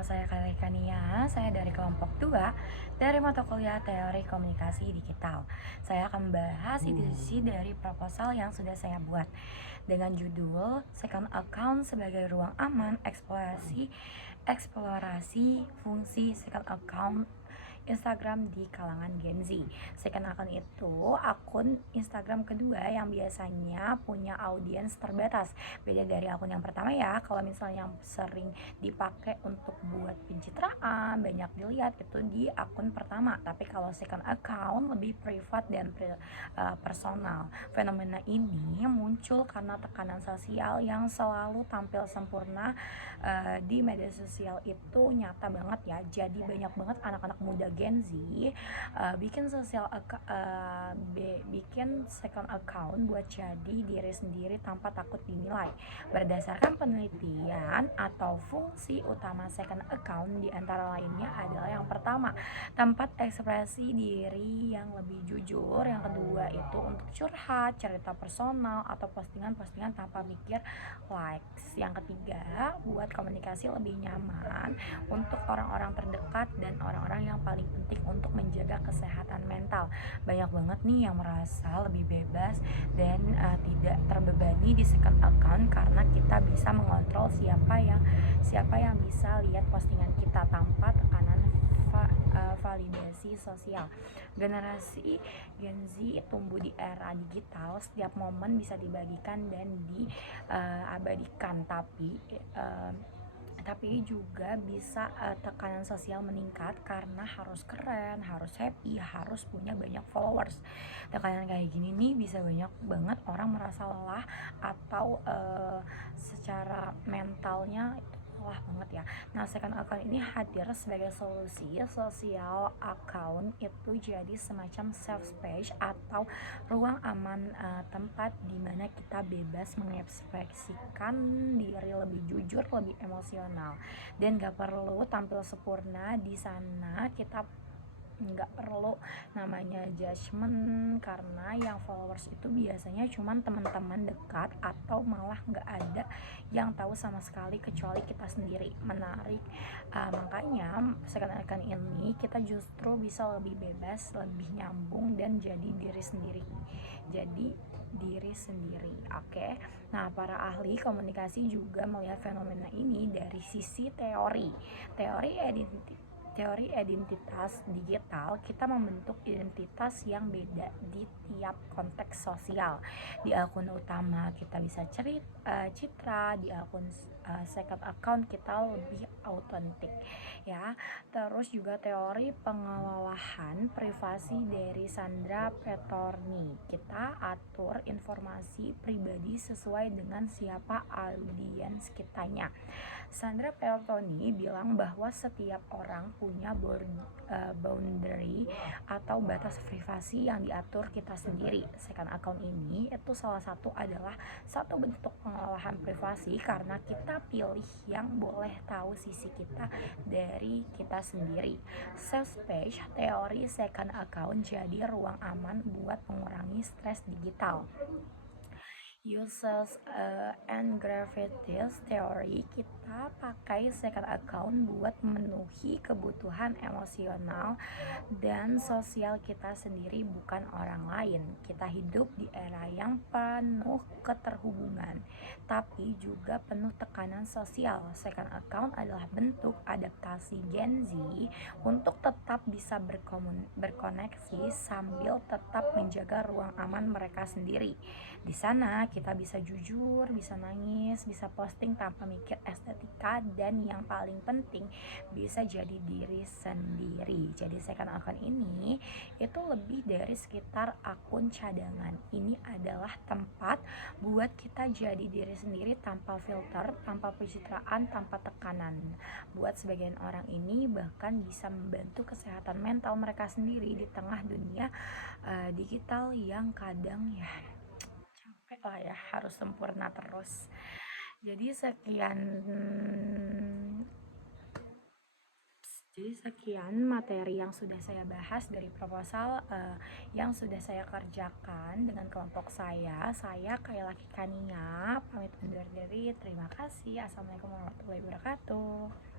Nama saya Kania, saya dari kelompok 2 dari mata kuliah Teori Komunikasi Digital. Saya akan membahas isi dari proposal yang sudah saya buat dengan judul Second Account sebagai ruang aman eksplorasi fungsi second account Instagram di kalangan Gen Z. Second account itu akun Instagram kedua yang biasanya punya audiens terbatas. Beda dari akun yang pertama ya. Kalau misalnya yang sering dipakai untuk buat pencitraan, banyak dilihat itu di akun pertama. Tapi kalau second account lebih privat dan personal. Fenomena ini muncul karena tekanan sosial yang selalu tampil sempurna di media sosial itu nyata banget ya. Jadi banyak banget anak-anak muda Gen Z bikin second account buat jadi diri sendiri tanpa takut dinilai. Berdasarkan penelitian atau fungsi utama second account di antara lainnya adalah yang pertama, tempat ekspresi diri yang lebih jujur. Yang kedua itu untuk curhat, cerita personal atau postingan-postingan tanpa mikir likes. Yang ketiga, buat komunikasi lebih nyaman untuk orang-orang terdekat dan orang-orang yang paling penting untuk menjaga kesehatan mental. Banyak banget nih yang merasa lebih bebas dan tidak terbebani di second account karena kita bisa mengontrol siapa yang bisa lihat postingan kita tanpa tekanan validasi sosial. Generasi Gen Z tumbuh di era digital, setiap momen bisa dibagikan dan diabadikan, tapi juga bisa tekanan sosial meningkat karena harus keren, harus happy, harus punya banyak followers. Tekanan kayak gini nih bisa banyak banget orang merasa lelah atau secara mentalnya itu lelah banget ya. Nah, second account ini hadir sebagai solusi. Sosial account itu jadi semacam safe space atau ruang aman, tempat di mana kita bebas mengekspresikan diri lebih jujur, lebih emosional, dan gak perlu tampil sempurna di sana. Kita nggak perlu namanya judgement karena yang followers itu biasanya cuman teman-teman dekat atau malah nggak ada yang tahu sama sekali kecuali kita sendiri. Menarik, makanya sekarang ini kita justru bisa lebih bebas, lebih nyambung dan jadi diri sendiri. Oke. Nah, para ahli komunikasi juga melihat fenomena ini dari sisi teori identitas digital. Kita membentuk identitas yang beda di tiap konteks sosial. Di akun utama kita bisa citra, di akun second account kita lebih autentik ya. Terus juga teori pengelolaan privasi dari Sandra Petorni. Kita atur informasi pribadi sesuai dengan siapa audiens kitanya. Sandra Petorni bilang bahwa setiap orang punya boundary atau batas privasi yang diatur kita sendiri. Second account ini itu adalah satu bentuk pengolahan privasi karena kita pilih yang boleh tahu sisi kita dari kita sendiri. Safe space, teori second account jadi ruang aman buat mengurangi stres digital. Uses and gravities theory, kita pakai second account buat memenuhi kebutuhan emosional dan sosial kita sendiri, bukan orang lain. Kita hidup di era yang penuh keterhubungan tapi juga penuh tekanan sosial. Second account adalah bentuk adaptasi Gen Z untuk tetap bisa berkoneksi sambil tetap menjaga ruang aman mereka sendiri. Di sana kita bisa jujur, bisa nangis, bisa posting tanpa mikir estetika, dan yang paling penting bisa jadi diri sendiri. Jadi second account ini itu lebih dari sekitar akun cadangan. Ini adalah tempat buat kita jadi diri sendiri tanpa filter, tanpa pencitraan, tanpa tekanan. Buat sebagian orang ini bahkan bisa membantu kesehatan mental mereka sendiri di tengah dunia digital yang kadang ya capek lah ya, harus sempurna terus. Jadi sekian materi yang sudah saya bahas dari proposal yang sudah saya kerjakan dengan kelompok saya. Saya Kayla Kania pamit undur diri. Terima kasih. Assalamualaikum warahmatullahi wabarakatuh.